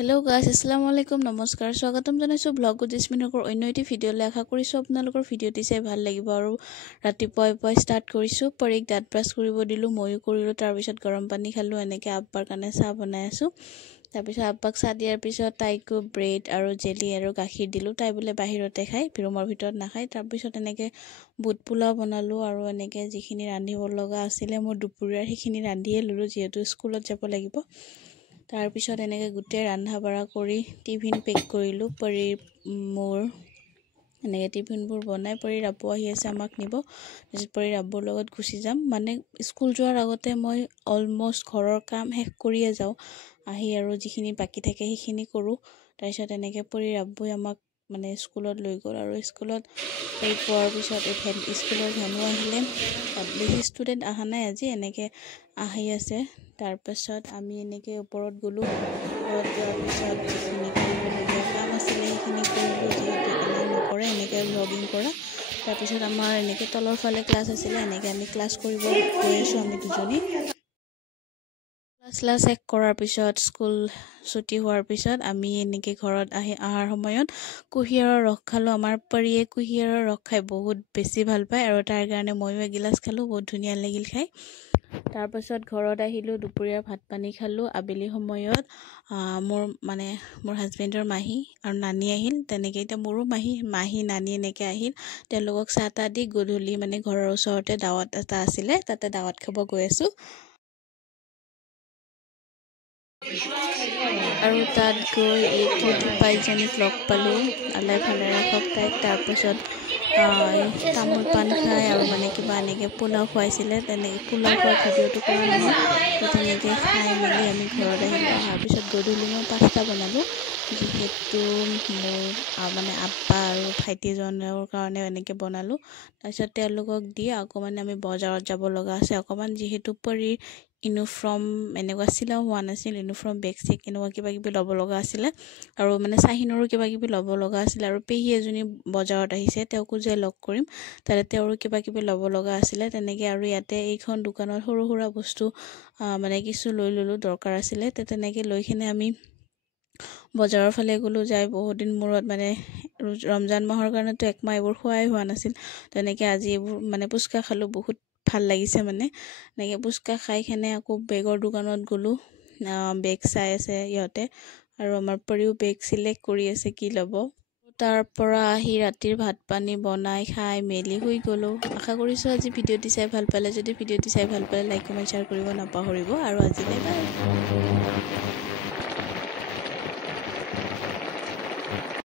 hello guys अस्सलाम वालेकुम नमस्कार स्वागतम जनाइছো ব্লগ জিসমিনৰ অন্য এটি ভিডিঅ'লৈ আশা কৰিছো আপোনালোকৰ ভিডিঅ'টি চাই ভাল লাগিব আৰু ৰাতিপুৱাই ষ্টাৰ্ট কৰিছো পৰীক দাঁত ব্ৰাছ কৰিব দিলো ময়ো কৰিলো তাৰ পিছত গৰম পানী খালো এনেকৈ আব্বাৰ কাৰণে চাহ বনাই আছো তাৰ পিছত আব্বাক চাহ দিয়াৰ পিছত তাইকো ব্ৰেড আৰু জেলি আৰু গাখীৰ দিলো তাই বোলে বাহিৰতে খাই ৰুমৰ ভিতৰত নাখায় তাৰ পিছত এনেকৈ বুট পোলাও বনালো আৰু এনেকৈ যিখিনি ৰান্ধিব লগা আছিল মোৰ দুপৰীয়াৰ সেইখিনি ৰান্ধিয়ে ললো যেহেতু স্কুলত যাব লাগিব তাৰ পিছত এনেকৈ গুটে ৰান্ধা বাৰা কৰি টিফিন পেক কৰিলো পৰীৰ মোৰ এনেকৈ টিফিনবোৰ বনাই পৰীৰ আব্বু আহি আছে আমাক নিব তাৰপিছত পৰীৰ আব্বুৰ লগত গুচি যাম মানে স্কুল যোৱাৰ আগতে মই অলমোষ্ট ঘৰৰ কাম শেষ কৰিয়ে যাওঁ আহি আৰু যিখিনি বাকি থাকে সেইখিনি কৰোঁ তাৰপিছত এনেকৈ পৰীৰ আব্বুই আমাক মানে স্কুলত লৈ গ'ল আৰু স্কুলত এই পোৱাৰ পিছত স্কুলৰ ভেনু আহিলে বেছি ষ্টুডেণ্ট অহা নাই আজি এনেকৈ আহি আছে তাৰ পাছত আমি এনেকৈ ওপৰত গ'লো ওপৰত যোৱাৰ পিছত যিখিনি কৰিবলগীয়া কাম আছিলে সেইখিনি কৰিলোঁ যিহেতু এলাউ নকৰে এনেকৈ ব্লগিং কৰা তাৰপিছত আমাৰ এনেকৈ তলৰ ফালে ক্লাছ আছিলে এনেকৈ আমি ক্লাছ কৰিব গৈ আছোঁ আমি দুজনী ক্লাছ শেষ কৰাৰ পিছত স্কুল ছুটি হোৱাৰ পিছত আমি এনেকৈ ঘৰত অহাৰ সময়ত কুঁহিয়াৰৰ ৰস খালোঁ আমাৰ পৰীয়ে কুঁহিয়াৰৰ ৰস খাই বহুত বেছি ভাল পায় আৰু তাৰ কাৰণে ময়ো এগিলাচ খালোঁ বহুত ধুনীয়া লাগিল খাই তাৰ পাছত ঘৰত আহিলোঁ দুপৰীয়া ভাত পানী খালোঁ আবেলি সময়ত মোৰ হাজবেণ্ডৰ মাহী আৰু নানী আহিল তেনেকৈ এতিয়া মোৰো মাহী নানী এনেকৈ আহিল তেওঁলোকক চাহ তাহ দি গধূলি মানে ঘৰৰ ওচৰতে দাৱাত এটা আছিলে তাতে দাৱাত খাব গৈ আছোঁ আৰু তাত গৈ এই পাইজনীক লগ পালোঁ আলাই ভালে ৰাখক তাইক তাৰপাছত তামোল পাণ খাই আৰু মানে কিবা এনেকৈ পোলাও খুৱাইছিলে তেনেকৈ পোলাও খোৱাৰ ভিডিঅ'টো কৰা নহয় তো তেনেকৈ খাই মেলি আমি ঘৰত আহিলোঁ অহাৰ পিছত গধূলি মই পাস্তা বনালোঁ যিহেতু মোৰ মানে আব্বা আৰু ভাইটিজনৰ কাৰণে এনেকৈ বনালোঁ তাৰপিছত তেওঁলোকক দি আকৌ মানে আমি বজাৰত যাব লগা আছে অকণমান যিহেতু পৰীৰ ইউনিফৰ্ম এনেকুৱা চিলাও হোৱা নাছিল ইউনিফৰ্ম বেগ চেগ এনেকুৱা কিবা কিবি ল'ব লগা আছিলে আৰু মানে চাহিনৰো কিবা কিবি ল'ব লগা আছিলে আৰু পেহী এজনী বজাৰত আহিছে তেওঁকো যে লগ কৰিম তাতে তেওঁৰো কিবা কিবি ল'ব লগা আছিলে তেনেকৈ আৰু ইয়াতে এইখন দোকানত সৰু সুৰা বস্তু মানে কিছু লৈ ল'লোঁ দৰকাৰ আছিলে তেনেকৈ লৈ কিনে আমি বজাৰৰ ফালে গ'লোঁ যাই বহুত দিন মূৰত মানে ৰমজান মাহৰ কাৰণেতো একমাহ এইবোৰ খোৱাই হোৱা নাছিল তেনেকৈ আজি এইবোৰ মানে পুচকা খালোঁ বহুত ভাল লাগিছে মানে এনেকৈ পুচকা খাই কিনে আকৌ বেগৰ দোকানত গ'লোঁ বেগ চাই আছে ইহঁতে আৰু আমাৰ পৰীও বেগ চিলেক্ট কৰি আছে কি ল'ব তাৰ পৰা আহি ৰাতিৰ ভাত পানী বনাই খাই মেলি শুই গ'লোঁ আশা কৰিছোঁ আজি ভিডিঅ'টি চাই ভাল পালে যদি ভিডিঅ'টি চাই ভাল পালে লাইক কমেণ্ট শ্বেয়াৰ কৰিব নাপাহৰিব আৰু আজিলৈ বাই